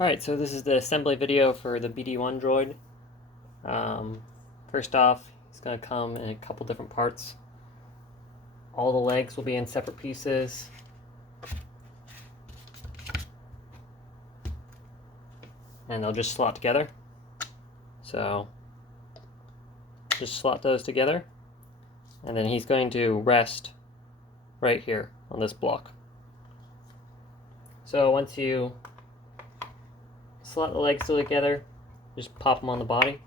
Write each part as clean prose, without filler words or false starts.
Alright, so this is the assembly video for the Bd-1 droid. First off, it's going to come in a couple different parts. All the legs will be in separate pieces. And they'll just slot together. So, just slot those together. And then he's going to rest right here on this block. So once you slot the legs together, just pop them on the body.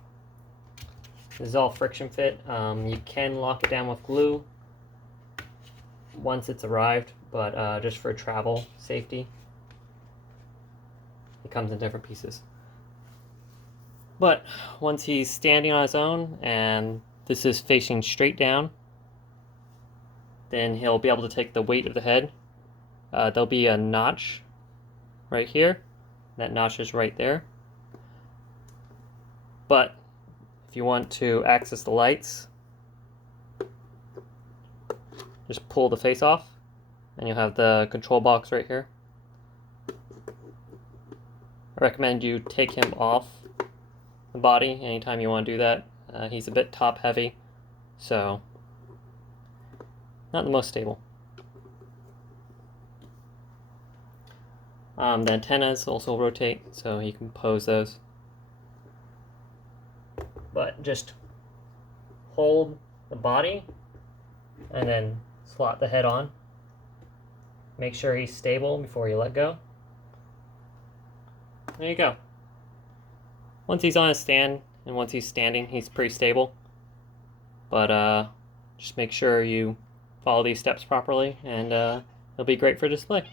This is all friction fit. You can lock it down with glue once it's arrived, but just for travel safety, it comes in different pieces. But once he's standing on his own and this is facing straight down, then he'll be able to take the weight of the head. There'll be a notch right here. That notch is right there. But if you want to access the lights, just pull the face off and you'll have the control box right here. I recommend you take him off the body anytime you want to do that. He's a bit top heavy, so not the most stable. The antennas also rotate, so you can pose those. But just hold the body and then slot the head on. Make sure he's stable before you let go. There you go. Once he's on a stand and once he's standing, he's pretty stable. But just make sure you follow these steps properly and it'll be great for display.